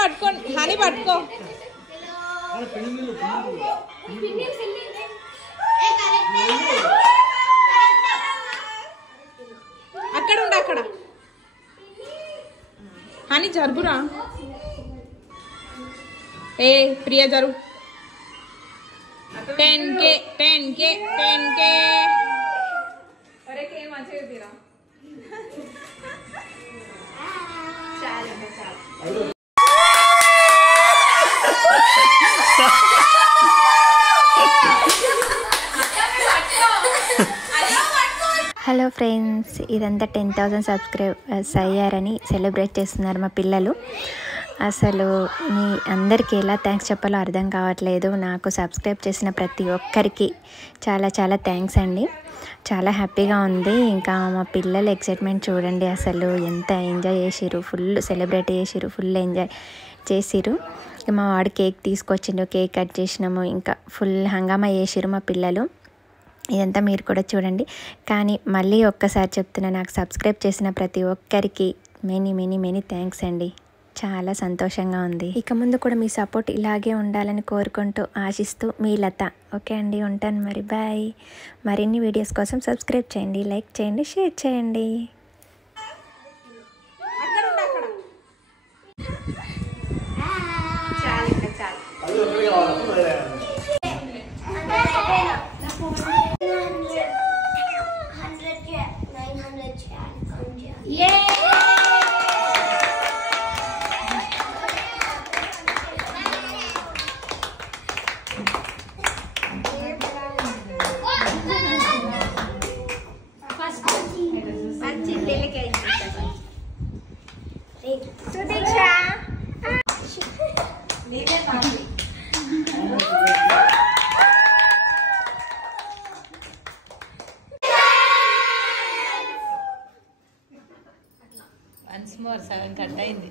పట్టుకోండి, హనీ పట్టుకో. అక్కడ ఉండు, అక్కడ హనీ జరుగురా. ఏ ప్రియ జరుగు. 10K 10K 10K. Hello friends, ఇదంతా 10,000 సబ్స్క్రైబర్స్ అయ్యారని సెలబ్రేట్ చేస్తున్నారు మా పిల్లలు. అసలు మీ అందరికీ ఎలా థ్యాంక్స్ చెప్పాలో అర్థం కావట్లేదు. నాకు సబ్స్క్రైబ్ చేసిన ప్రతి ఒక్కరికి చాలా చాలా థ్యాంక్స్ అండి. చాలా హ్యాపీగా ఉంది. ఇంకా మా పిల్లల ఎక్సైట్మెంట్ చూడండి, అసలు ఎంత ఎంజాయ్ చేసిరు, ఫుల్ సెలబ్రేట్ చేసిరు, ఫుల్ ఎంజాయ్ చేసిరు. మా వాడు కేక్ తీసుకొచ్చిండు, కేక్ కట్ చేసినాము, ఇంకా ఫుల్ హంగామా చేసిరు మా పిల్లలు. ఇదంతా మీరు కూడా చూడండి. కానీ మళ్ళీ ఒక్కసారి చెప్తున్నా, నాకు సబ్స్క్రైబ్ చేసిన ప్రతి ఒక్కరికి మెనీ మెనీ మెనీ థ్యాంక్స్ అండి. చాలా సంతోషంగా ఉంది. ఇక ముందు కూడా మీ సపోర్ట్ ఇలాగే ఉండాలని కోరుకుంటూ ఆశిస్తూ మీ లత. ఓకే అండి, ఉంటాను మరి, బాయ్. మరిన్ని వీడియోస్ కోసం సబ్స్క్రైబ్ చేయండి, లైక్ చేయండి, షేర్ చేయండి. వన్స్ మోర్ 7 కట్ అయింది.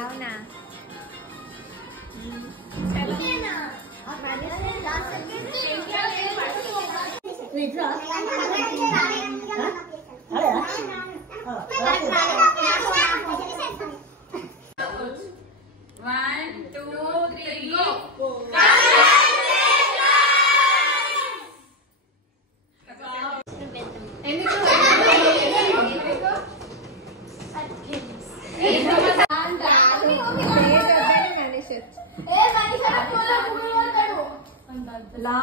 అవునా? లా